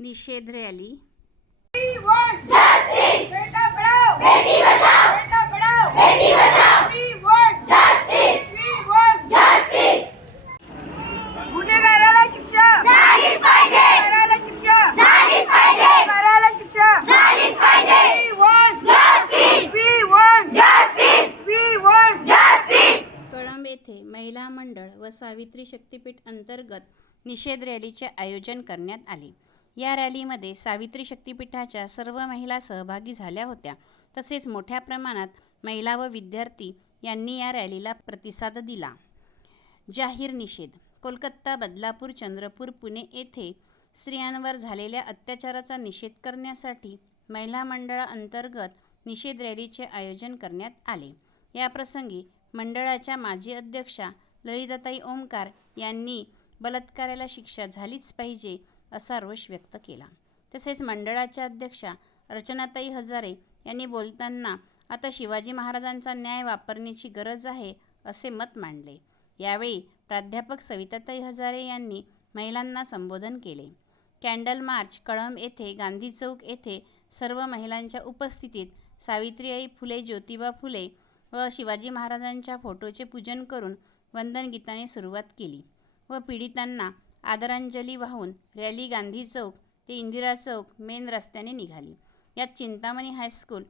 निषेध रॅली. शिक्षा कळंब येथे महिला मंडळ व सावित्री शक्तीपीठ अंतर्गत निषेध रॅलीचे आयोजन करण्यात आले. या रॅलीमध्ये सावित्री शक्तीपीठाच्या सर्व महिला सहभागी झाल्या होत्या. तसेच मोठ्या प्रमाणात महिला व विद्यार्थी यांनी या रॅलीला प्रतिसाद दिला. जाहीर निषेध. कोलकाता बदलापूर चंद्रपूर पुणे येथे स्त्रियांवर झालेल्या अत्याचाराचा निषेध करण्यासाठी महिला मंडळाअंतर्गत निषेध रॅलीचे आयोजन करण्यात आले. याप्रसंगी मंडळाच्या माजी अध्यक्षा ललिताताई ओमकार यांनी बलात्काराला शिक्षा झालीच पाहिजे असा रोष व्यक्त केला. तसेच मंडळाच्या अध्यक्षा रचनाताई हजारे यांनी बोलताना आता शिवाजी महाराजांचा न्याय वापरण्याची गरज आहे असे मत मांडले. यावेळी प्राध्यापक सविताताई हजारे यांनी महिलांना संबोधन केले. कॅन्डल मार्च कळंब येथे गांधी चौक येथे सर्व महिलांच्या उपस्थितीत सावित्रीबाई फुले ज्योतिबा फुले व शिवाजी महाराजांच्या फोटोचे पूजन करून वंदनगीताने सुरुवात केली व पीडितांना आदरांजली वाहून रॅली गांधी चौक ते इंदिरा चौक मेन रस्त्याने निघाली. यात Chintamani high school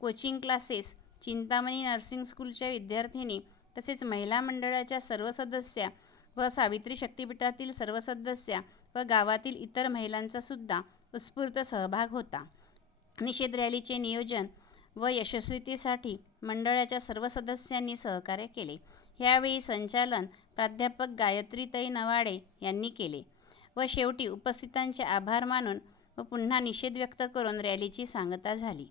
coaching classes Chintamani nursing स्कूलच्या विद्यार्थिनी तसेच महिला मंडळाच्या सर्व सदस्या व सावित्री शक्तीपीठातील सर्व सदस्या व गावातील इतर महिलांचा सुद्धा उत्स्फूर्त सहभाग होता. निषेध रॅलीचे नियोजन व यशस्वीतेसाठी मंडळाच्या सर्व सदस्यांनी सहकार्य केले. यावेळी संचालन प्राध्यापक गायत्रीताई नवाडे यांनी केले व शेवटी उपस्थितांचे आभार मानून व पुन्हा निषेध व्यक्त करून रॅलीची सांगता झाली.